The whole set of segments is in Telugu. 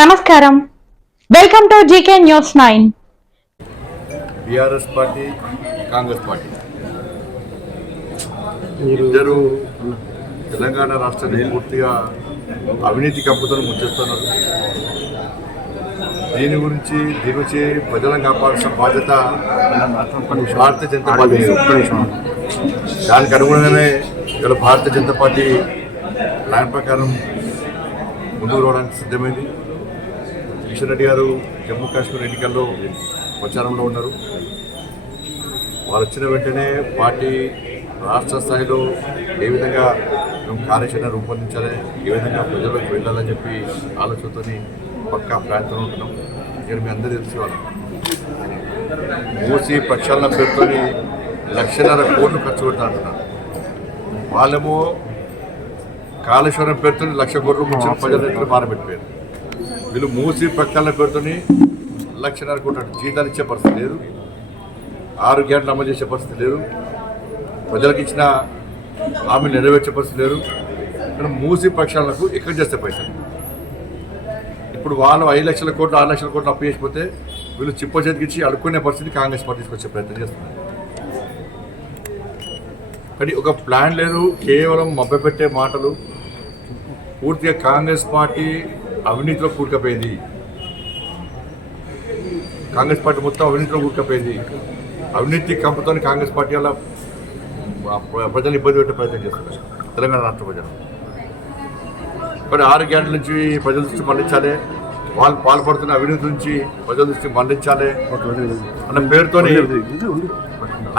నమస్కారం. Welcome to GK news nine BRS party Congress party. ఇద్దరు తెలంగాణ రాష్ట్రాన్ని పూర్తిగా అవినీతి కంపుతో ముంచేస్తున్నారు దీని గురించి దీని నుంచి ప్రజలను కాపాడాల్సిన బాధ్యత భారతీయ జనతా పార్టీ. దానికి అనుగుణంగానే ఇవాళ భారతీయ జనతా పార్టీ ప్లాన్ ప్రకారం ముందుకు రావడానికి సిద్ధమైంది. కిషన్ రెడ్డి గారు జమ్మూ కాశ్మీర్ ఎన్నికల్లో ప్రచారంలో ఉన్నారు. వారు వచ్చిన వెంటనే పార్టీ రాష్ట్ర స్థాయిలో ఏ విధంగా మేము కార్యాచరణ రూపొందించాలి ఏ విధంగా ప్రజలకు వెళ్ళాలని చెప్పి ఆలోచనతో పక్కా ప్లాన్తో ఉంటున్నాం. నేను మీ అందరూ తెలుసుకోవాలి వాళ్ళు మూసి ప్రక్షాళన పేరుతో లక్షన్నర కోట్లు ఖర్చు పెడతా అంటున్నారు. వాళ్ళేమో కాళేశ్వరం పేరుతో లక్ష కోట్లు ప్రజల దగ్గర మారబెట్టిపోయారు. వీళ్ళు మూసి ప్రక్షాళన పెడుతుని లక్షన్నర కోట్లు జీతాలు ఇచ్చే పరిస్థితి లేదు. ఆరు గంటలు అమలు చేసే పరిస్థితి లేదు. ప్రజలకు ఇచ్చిన హామీలు నెరవేర్చే పరిస్థితి లేదు. ఇక్కడ మూసి ప్రక్షాళనకు ఎక్కడ చేస్తే పైసలు? ఇప్పుడు వాళ్ళు ఐదు లక్షల కోట్లు ఆరు లక్షల కోట్లు అప్పు చేసిపోతే వీళ్ళు చిప్ప చేతికి ఇచ్చి అడుక్కునే పరిస్థితి కాంగ్రెస్ పార్టీ తీసుకొచ్చే ప్రయత్నం చేస్తున్నారు. కానీ ఒక ప్లాన్ లేదు. కేవలం మభ్యపెట్టే మాటలు. పూర్తిగా కాంగ్రెస్ పార్టీ అవినీతిలో కూడుకపోయింది కాంగ్రెస్ పార్టీ మొత్తం అవినీతిలో కూడుకపోయింది అవినీతి కంపతో కాంగ్రెస్ పార్టీ వల్ల ప్రజలు ఇబ్బంది పెట్టే ప్రయత్నం చేస్తున్నారు తెలంగాణ రాష్ట్ర ప్రజలు. మరి ఆరు గంటల నుంచి ప్రజల దృష్టి మళ్ళించాలి. వాళ్ళు పాల్పడుతున్న అవినీతి నుంచి ప్రజల దృష్టి మళ్ళించాలి. అన్న పేరుతో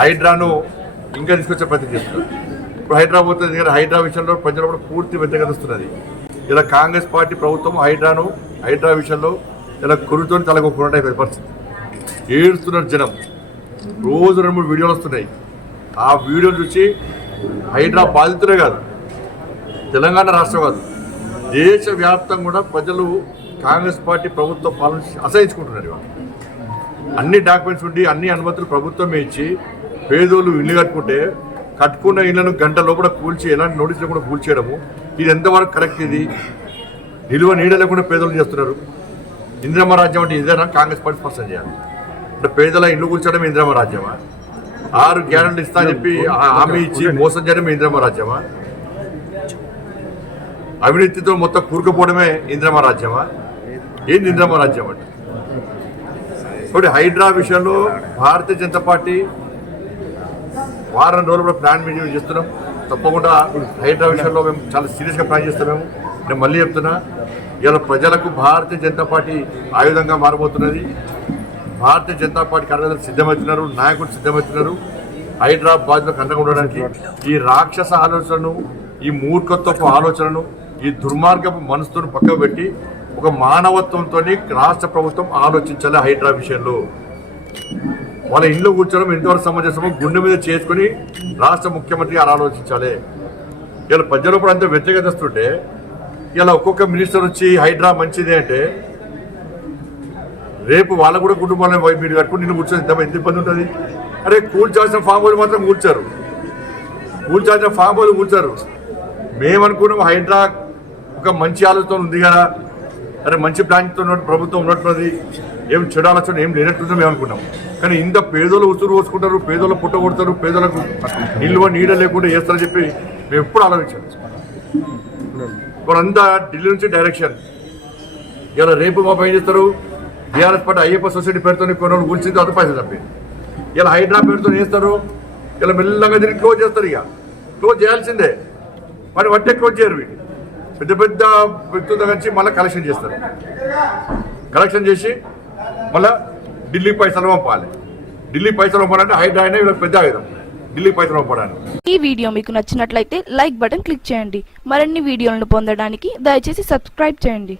హైడ్రాను ఇంకా తీసుకొచ్చే ప్రయత్నం చేస్తున్నారు. ఇప్పుడు హైదరాబాద్ దగ్గర హైడ్రా విషయంలో ప్రజలు కూడా పూర్తి వ్యతిరేకతస్తున్నది ఇలా కాంగ్రెస్ పార్టీ ప్రభుత్వం హైడ్రాను హైడ్రా విషయంలో ఇలా కురుతో తలగొకుండా అయిపోయే పరిస్థితి. ఏడుస్తున్నారు జనం. రోజు రెండు మూడు వీడియోలు వస్తున్నాయి. ఆ వీడియోలు చూసి హైడ్రా బాధితులే కాదు. తెలంగాణ రాష్ట్రం కాదు. దేశవ్యాప్తంగా కూడా ప్రజలు కాంగ్రెస్ పార్టీ ప్రభుత్వం పాలన అసహించుకుంటున్నారు ఇవాళ. అన్ని డాక్యుమెంట్స్ ఉండి అన్ని అనుమతులు ప్రభుత్వమే ఇచ్చి పేదోళ్ళు ఇల్లు కట్టుకుంటే కట్టుకున్న ఇళ్ళను గంట లోపల కూల్చి ఎలాంటి నోటీసులు కూడా కూల్చేయడము. ఇది ఎంతవరకు కరెక్ట్ ఇది? నిలువ నీడ లేకుండా పేదలు చేస్తున్నారు. ఇంద్రమ్మ రాజ్యం అంటే ఇదేనా? కాంగ్రెస్ పార్టీ స్పష్టం చేయాలి. అంటే పేదల ఇల్లు కూల్చడం ఇంద్రమ్మ రాజ్యమా? ఆరు గ్యారెంటీ ఇస్తా చెప్పి ఆ- హామీ ఇచ్చి మోసం చేయడం ఇంద్రమ్మ రాజ్యమా? అవినీతితో మొత్తం కూరుకుపోవడమే ఇంద్రమ్మ రాజ్యమా? ఏంది ఇంద్రమ్మ రాజ్యం అంటే? ఒకటి హైడ్రా విషయంలో భారతీయ జనతా పార్టీ వారం రోజులు కూడా ప్లాన్ మీటింగ్ చేస్తున్నాం. తప్పకుండా హైడ్రా విషయంలో మేము చాలా సీరియస్గా ప్లాన్ చేస్తున్నాము. నేను మళ్ళీ చెప్తున్నా ఇలా ప్రజలకు భారతీయ జనతా పార్టీ ఆయుధంగా మారబోతున్నది. భారతీయ జనతా పార్టీ కార్యకర్తలు సిద్ధమవుతున్నారు నాయకులు సిద్ధమవుతున్నారు. హైదరాబాద్లో అండగా ఉండడానికి ఈ రాక్షస ఆలోచనను ఈ మూర్ఖత్వపు ఆలోచనను ఈ దుర్మార్గపు మనసుతో పక్కకు పెట్టి ఒక మానవత్వంతో రాష్ట్ర ప్రభుత్వం ఆలోచించాలి హైడ్రా విషయంలో. వాళ్ళ ఇంట్లో కూర్చోవడం ఎంతవరకు సమంజసమో గుండె మీద చేసుకుని రాష్ట్ర ముఖ్యమంత్రి గారు ఆలోచించాలి? ఇలా ప్రజలు కూడా అంత వ్యతిరేకతస్తుంటే ఇలా ఒక్కొక్క మినిస్టర్ వచ్చి హైడ్రా మంచిది అంటే రేపు వాళ్ళ కూడా కుటుంబాలను మీరు కట్టుకుని నిన్ను కూర్చొని ఎంత ఎంత ఇబ్బంది ఉంటుంది. అరే కూల్చాల్సిన ఫామ్ హోల్ మాత్రం కూర్చారు కూల్చాల్సిన ఫామ్ హోల్ కూర్చారు మేమనుకున్నాం హైడ్రా ఒక మంచి ఆలోచన ఉంది కదా అరే మంచి ప్లాన్తో ఉన్నట్టు ప్రభుత్వం ఉన్నట్టున్నది ఏం చెడు ఆలోచన ఏం లేనట్టుందో మేము అనుకున్నాం. కానీ ఇంత పేదోళ్ళు ఉసురు పోసుకుంటారు పేదోళ్ళు పుట్ట కొడతారు పేదలకు నిల్వ నీడ లేకుండా చేస్తారని చెప్పి మేము ఎప్పుడు ఆలోచించాం వాళ్ళంతా ఢిల్లీ నుంచి డైరెక్షన్ ఇలా రేపు మా పని చేస్తారు? బీఆర్ఎస్ పార్టీ అయ్యప్ప సొసైటీ పేరుతో కొన్ని రోజులు కూల్చింది అది పైసలు తప్పి ఇలా హైడ్రా పేరుతో చేస్తారు. ఇలా మెల్లగా తిరిగి క్లోజ్ చేస్తారు ఇక. క్లోజ్ చేయాల్సిందే. మరి వట్టే క్లోజ్ చేయరు వీటి పెద్ద పెద్ద వ్యక్తుల దగ్గర నుంచి మళ్ళీ కలెక్షన్ చేస్తారు. కలెక్షన్ చేసి మళ్ళీ ఢిల్లీ పైసలు పంపాలి. ఢిల్లీ పైసలు పంపాలంటే హైడ్రా వీళ్ళకి పెద్ద ఆయుధం. ఢిల్లీ పైసలు పంపడానికి ఈ వీడియో మీకు నచ్చినట్లయితే లైక్ బటన్ క్లిక్ చేయండి. మరిన్ని వీడియోలను పొందడానికి దయచేసి సబ్స్క్రైబ్ చేయండి.